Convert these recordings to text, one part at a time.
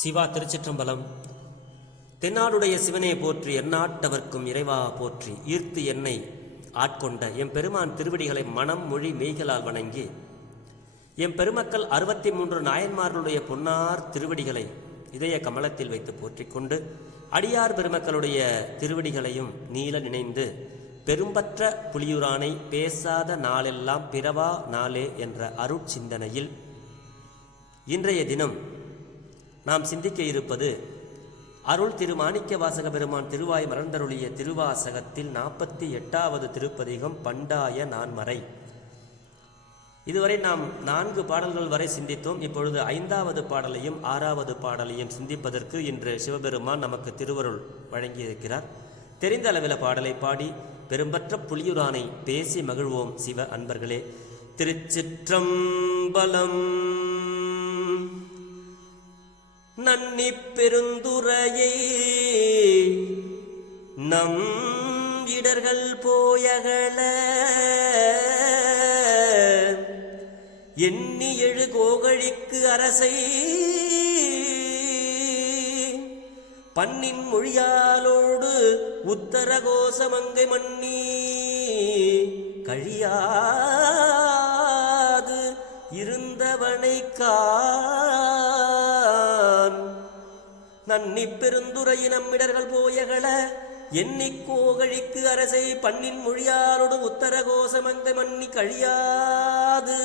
சிவா திருச்சிற்றம்பலம். தென்னாடுடைய சிவனே போற்றி, எந்நாட்டவர்க்கும் இறைவா போற்றி. ஈர்த்து என்னை ஆட்கொண்ட எம் பெருமான் திருவடிகளை மனம் மொழி மெய்களால் வணங்கி, எம் பெருமக்கள் 63 நாயன்மார்களுடைய பொன்னார் திருவடிகளை இதய கமலத்தில் வைத்து போற்றிக்கொண்டு, அடியார் பெருமக்களுடைய திருவடிகளையும் நீல நினைந்து, பெரும்பற்ற புலியூரானை பேசாத நாளெல்லாம் பிறவா நாளே என்ற அருட்சிந்தனையில் இன்றைய தினம் நாம் சிந்திக்க இருப்பது அருள் திரு மாணிக்க வாசக பெருமான் திருவாய் மலர்ந்தருளிய திருவாசகத்தில் 48வது திருப்பதிகம் பண்டாய நான்மறை. இதுவரை நாம் 4 பாடல்கள் வரை சிந்தித்தோம். இப்பொழுது 5வது பாடலையும் 6வது பாடலையும் சிந்திப்பதற்கு இன்று சிவபெருமான் நமக்கு திருவருள் வழங்கியிருக்கிறார். தெரிந்த அளவில் பாடலை பாடி பெரும்பற்ற புலியூரானை பேசி மகிழ்வோம் சிவ அன்பர்களே. திருச்சிற்றம்பலம். நன்னி பெருந்துரையை நம் இடர்கள் போயகள எண்ணி எழு கோகழிக்கு அரசை பன்னின் மொழியாலோடு உத்தரகோசமங்கை மன்னி கழியாது இருந்தவனை கான். நன்னி பெருந்துரையை நம்மிடர்கள் போயகள எண்ணிக் கோகழிக்கு அரசை பன்னின் மொழியாலோடு உத்தரகோசமங்கை மன்னி கழியாது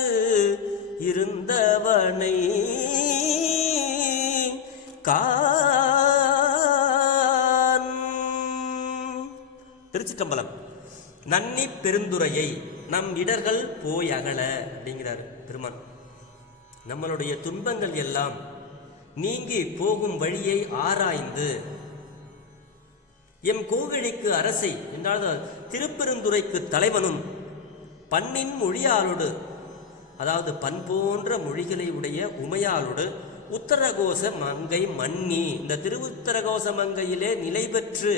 இருந்தவனை கான். திருச்சிற்றம்பலம். நன்னி பெருந்துரையை நம் இடர்கள் போய் அகல அப்படிங்கிறார் பெருமான். நம்மளுடைய துன்பங்கள் எல்லாம் நீங்கி போகும் வழியை ஆராய்ந்து, எம் கோகழிக்கு அரசை என்றால் திருப்பெருந்துரைக்கு தலைவனும் பன்னின் மொழியாலோடு, அதாவது பண் போன்ற மொழிகளை உடைய உமையாலோடு உத்தரகோச மங்கை மன்னி, இந்த திருவுத்தரகோச மங்கையிலே நிலை பெற்று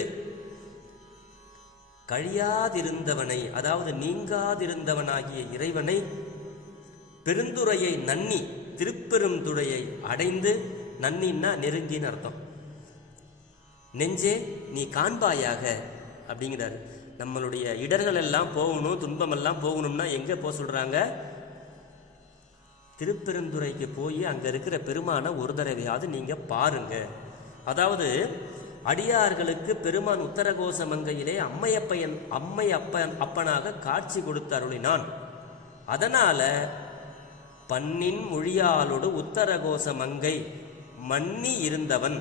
கழியாதிருந்தவனை, அதாவது நீங்காதிருந்தவனாகிய இறைவனை பெருந்துரையை நன்னி திருப்பெருந்துரையை அடைந்து, நன்னின்னா நெருங்கின்னு அர்த்தம். நெஞ்சே நீ காண்பாயாக அப்படிங்கிறார். நம்மளுடைய இடர்கள் எல்லாம் போகணும், துன்பமெல்லாம் போகணும்னா எங்கே போக சொல்றாங்க? திருப்பெருந்துரைக்கு போய் அங்க இருக்கிற பெருமான ஒரு தடவையாவது நீங்க பாருங்க. அதாவது அடியார்களுக்கு பெருமான் உத்தரகோச மங்கையிலே அப்பனாக காட்சி கொடுத்து அருளினான். அதனால பன்னின் மொழியாலோடு உத்தரகோச மங்கை மன்னி இருந்தவன்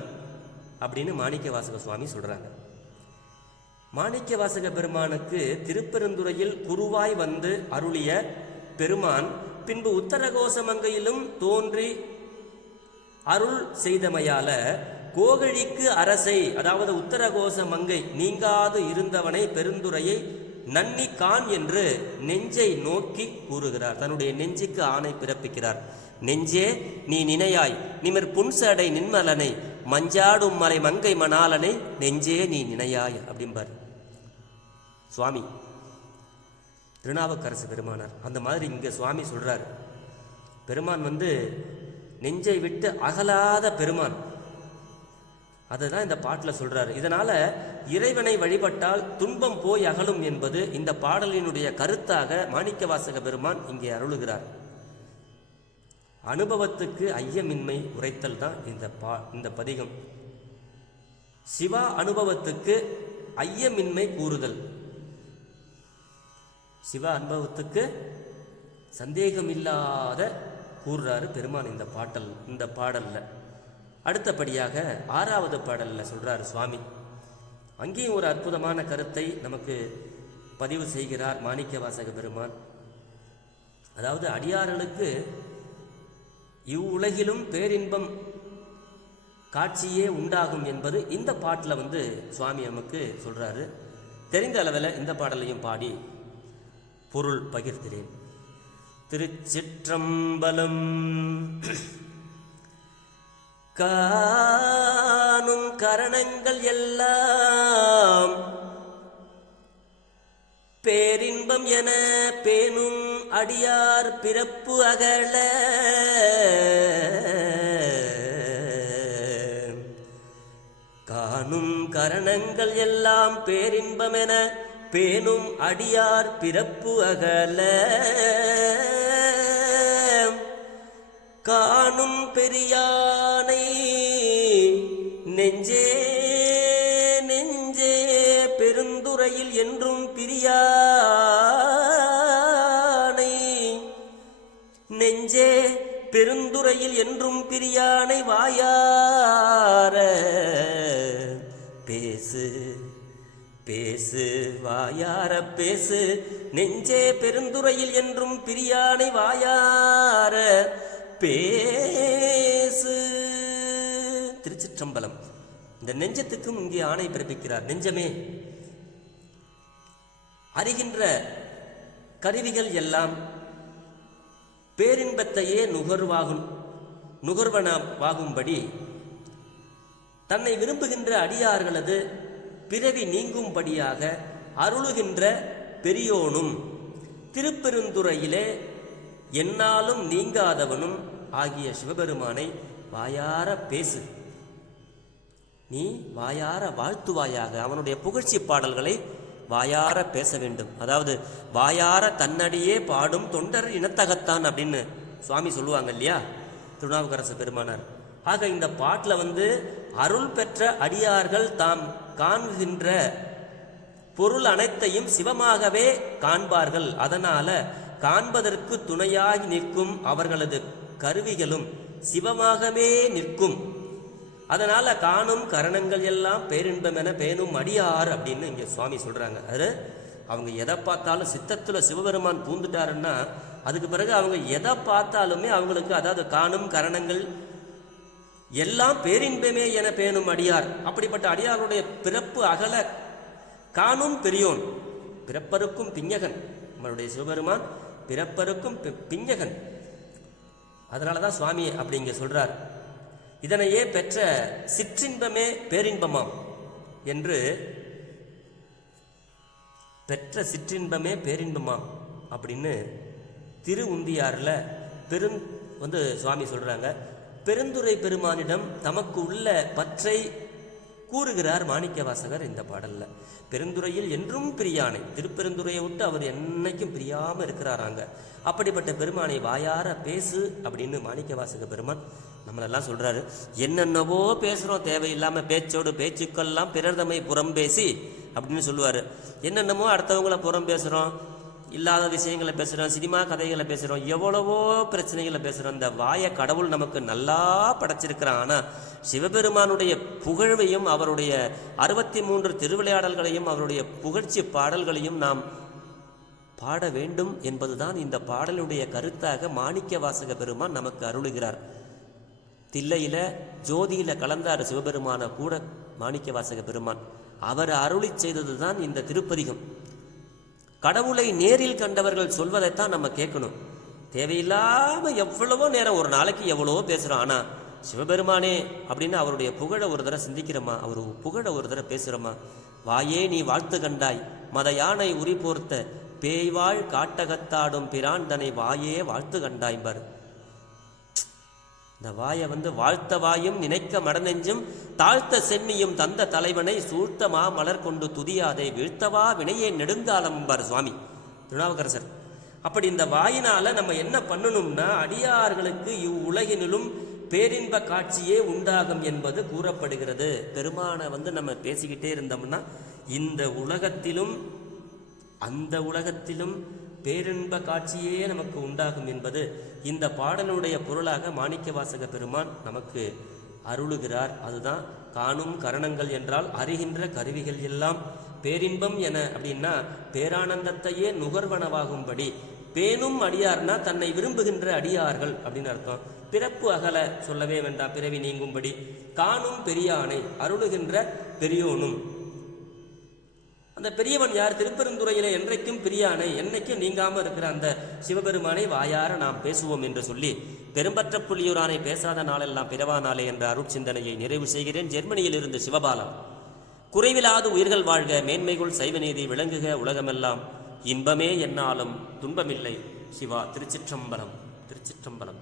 அப்படின்னு மாணிக்க வாசக சுவாமி சொல்றாங்க. மாணிக்க வாசக பெருமானுக்கு திருப்பெருந்துறையில் குருவாய் வந்து அருளிய பெருமான் பின்பு உத்தரகோச மங்கையிலும் தோன்றி அருள் செய்தமையால கோகழிக்கு அரசை, அதாவது உத்தரகோச மங்கை நீங்காது இருந்தவனை பெருந்துரையை நன்னி கான் என்று நெஞ்சை நோக்கி கூறுகிறார். தன்னுடைய நெஞ்சுக்கு ஆணை பிறப்பிக்கிறார். நெஞ்சே நீ நினையாய் நிமிர் புன்சடை நின்மலனை மஞ்சாடும் மலை மங்கை மணாலனை நெஞ்சே நீ நினையாய் அப்படிம்பார் சுவாமி திருநாவுக்கரசு பெருமானார். அந்த மாதிரி இங்க சுவாமி சொல்றார். பெருமான் வந்து நெஞ்சை விட்டு அகலாத பெருமான், அதுதான் இந்த பாட்டில் சொல்றாரு. இதனால இறைவனை வழிபட்டால் துன்பம் போய் அகலும் என்பது இந்த பாடலினுடைய கருத்தாக மாணிக்க வாசக பெருமான் இங்கே அருளுகிறார். அனுபவத்துக்கு ஐயமின்மை உரைத்தல் தான் இந்த பதிகம். சிவா அனுபவத்துக்கு ஐயமின்மை கூறுதல், சிவா அனுபவத்துக்கு சந்தேகம் இல்லாத கூறுறாரு பெருமான் இந்த பாடல்ல. அடுத்தபடியாக 6வது பாடல்ல சொல்றாரு சுவாமி. அங்கேயும் ஒரு அற்புதமான கருத்தை நமக்கு பதிவு செய்கிறார் மாணிக்க வாசக பெருமான். அதாவது அடியார்களுக்கு இவ்வுலகிலும் பேரின்பம் காட்சியே உண்டாகும் என்பது இந்த பாட்டில் வந்து சுவாமி நமக்கு சொல்றாரு. தெரிந்த அளவில் இந்த பாடலையும் பாடி பொருள் பகிர்கிறேன். திருச்சிற்றம்பலம். காணும் கரணங்கள் எல்லாம் பேரின்பம் என பேணும் அடியார் பிறப்பு அகல காணும் கரணங்கள் எல்லாம் பேரின்பமென பேணும் அடியார் பிறப்பு அகல காணும் பெரியானை நெஞ்சே நெஞ்சே பெருந்துறையில் என்றும் பிரியானை நெஞ்சே பெருந்துறையில் என்றும் பிரியானை வாயார பேசு பேசு வாயார பேசு நெஞ்சே பெருந்துறையில் என்றும் பிரியானை வாயார பேசு. திருச்சிற்றம்பலம். இந்த நெஞ்சத்துக்கும் இங்கே ஆணை பிறப்பிக்கிறார். நெஞ்சமே, அறிகின்ற கருவிகள் எல்லாம் பேரின்பத்தையே நுகர்வனவாகும்படி தன்னை விரும்புகின்ற அடியார்களது பிறவி நீங்கும்படியாக அருளுகின்ற பெரியோனும் திருப்பெருந்துறையிலே என்னாலும் நீங்காதவனும் ஆகிய சிவபெருமானை வாயார பேசு. நீ வாயார வாழ்த்துவாயாக. அவனுடைய புகழ்ச்சி பாடல்களை வாயார பேச வேண்டும். அதாவது வாயார தன்னடியே பாடும் தொண்டர் இனத்தகத்தான் அப்படின்னு சுவாமி சொல்லுவாங்க இல்லையா, திருநாவுக்கரசு பெருமானார். ஆக இந்த பாட்டில் அருள் பெற்ற அடியார்கள் தாம் காண்கின்ற பொருள் அனைத்தையும் சிவமாகவே காண்பார்கள். அதனால காண்பதற்கு துணையாகி நிற்கும் அவர்களது கருவிகளும் சிவமாகவே நிற்கும். அதனால காணும் கரணங்கள் எல்லாம் பேரின்பம் என பேணும் அடியார் அப்படின்னு இங்க சுவாமி சொல்றாங்க. அது அவங்க எதை பார்த்தாலும் சித்தத்துல சிவபெருமான் பூந்துட்டாருன்னா அதுக்கு பிறகு அவங்க எதை பார்த்தாலுமே அவங்களுக்கு, அதாவது காணும் கரணங்கள் எல்லாம் பேரின்பமே என பேணும் அடியார். அப்படிப்பட்ட அடியாருடைய பிறப்பு அகல காணும் பெரியோன், பிறப்பருக்கும் பிஞகன். நம்மளுடைய சிவபெருமான் பிறப்பருக்கும் பிஞகன். அதனாலதான் சுவாமி அப்படிங்க சொல்றார். இதனையே பெற்ற சிற்றின்பமே பேரின்பமாம் என்று, பெற்ற சிற்றின்பமே பேரின்பமாம் அப்படின்னு திரு உந்தியார்ல சுவாமி சொல்றாங்க. பெருந்துரை பெருமானிடம் தமக்கு உள்ள பற்றை கூறுகிறார் மாணிக்க வாசகர் இந்த பாடல்ல. பெருந்துறையில் என்றும் பிரியானை, திருப்பெருந்துறையை விட்டு அவர் என்னைக்கும் பிரியாம இருக்கிறாராங்க. அப்படிப்பட்ட பெருமானை வாயார பேசு அப்படின்னு மாணிக்க வாசக பெருமான் நம்மளெல்லாம் சொல்றாரு. என்னென்னவோ பேசுறோம், தேவையில்லாம பேச்சோடு பேச்சுக்கெல்லாம் பிறர்தமை புறம் பேசி அப்படின்னு சொல்லுவாரு. என்னென்னமோ அடுத்தவங்களை புறம் பேசுறோம், இல்லாத விஷயங்களை பேசுறோம், சினிமா கதைகளை பேசுறோம், எவ்வளவோ பிரச்சனைகளை பேசுறோம். இந்த வாயை கடவுள் நமக்கு நல்லா படைச்சிருக்கிறான். ஆனா சிவபெருமானுடைய புகழ்வையும் அவருடைய 63 திருவிளையாடல்களையும் அவருடைய புகழ்ச்சி பாடல்களையும் நாம் பாட வேண்டும் என்பதுதான் இந்த பாடலுடைய கருத்தாக மாணிக்க வாசக பெருமான் நமக்கு அருளுகிறார். தில்லையில ஜோதியில கலந்தார் சிவபெருமான கூட மாணிக்க வாசக பெருமான். அவர் அருளி செய்ததுதான் இந்த திருப்பதிகம். கடவுளை நேரில் கண்டவர்கள் சொல்வதைத்தான் நம்ம கேட்கணும். தேவையில்லாம எவ்வளவோ நேரம், ஒரு நாளைக்கு எவ்வளவோ பேசுறோம். ஆனா சிவபெருமானே அப்படின்னு அவருடைய புகழ ஒரு தடவை சிந்திக்கிறோமா, அவர் புகழ ஒரு தடவை பேசுறோமா? வாயே நீ வாழ்த்து கண்டாய் மத யானை உரி போர்த்த பேய்வாழ் காட்டகத்தாடும் பிரான் தனை வாயே வாழ்த்து கண்டாய்பார். இந்த வாயை வாழ்த்த வாயும் நினைக்க மடநெஞ்சும் தாழ்த்த சென்னியும் தந்த தலைவனை சூழ்த்தமா மலர் கொண்டு துதியாதை வீழ்த்தவா வினையே நெடுங்காலம்பார் சுவாமி திருநாவுக்கரசர். அப்படி இந்த வாயினால நம்ம என்ன பண்ணணும்னா, அடியார்களுக்கு இவ்வுலகினிலும் பேரின்ப காட்சியே உண்டாகும் என்பது கூறப்படுகிறது. பெருமானை நம்ம பேசிக்கிட்டே இருந்தோம்னா இந்த உலகத்திலும் அந்த உலகத்திலும் பேரின்ப காட்சியே நமக்கு உண்டாகும் என்பது இந்த பாடலுடைய பொருளாக மாணிக்க வாசக பெருமான் நமக்கு அருளுகிறார். அதுதான் காணும் கரணங்கள் என்றால் அறிகின்ற கருவிகள் எல்லாம் பேரின்பம் என, அப்படின்னா பேரானந்தத்தையே நுகர்வனவாகும்படி. பேணும் அடியார்னா தன்னை விரும்புகின்ற அடியார்கள் அப்படின்னு அர்த்தம். பிறப்பு அகல சொல்லவே வேண்டாம், பிறவி நீங்கும்படி. காணும் பெரியானை அருளுகின்ற பெரியோனும். அந்த பெரியவன் யார்? திருப்பெருந்துறையிலே என்றைக்கும் பிரியானை, என்னைக்கும் நீங்காம இருக்கிற அந்த சிவபெருமானை வாயார நாம் பேசுவோம் என்று சொல்லி, பெரும்பற்ற புலியூரானை பேசாத நாளெல்லாம் பிறவா நாளே என்ற அருட்சிந்தனையை நிறைவு செய்கிறேன். ஜெர்மனியில் இருந்து சிவபாலம். குறைவிலாது உயிர்கள் வாழ்க, மேன்மைகுள் சைவநீதி விளங்குக உலகமெல்லாம், இன்பமே என்னாலும் துன்பமில்லை சிவா. திருச்சிற்றம்பலம். திருச்சிற்றம்பலம்.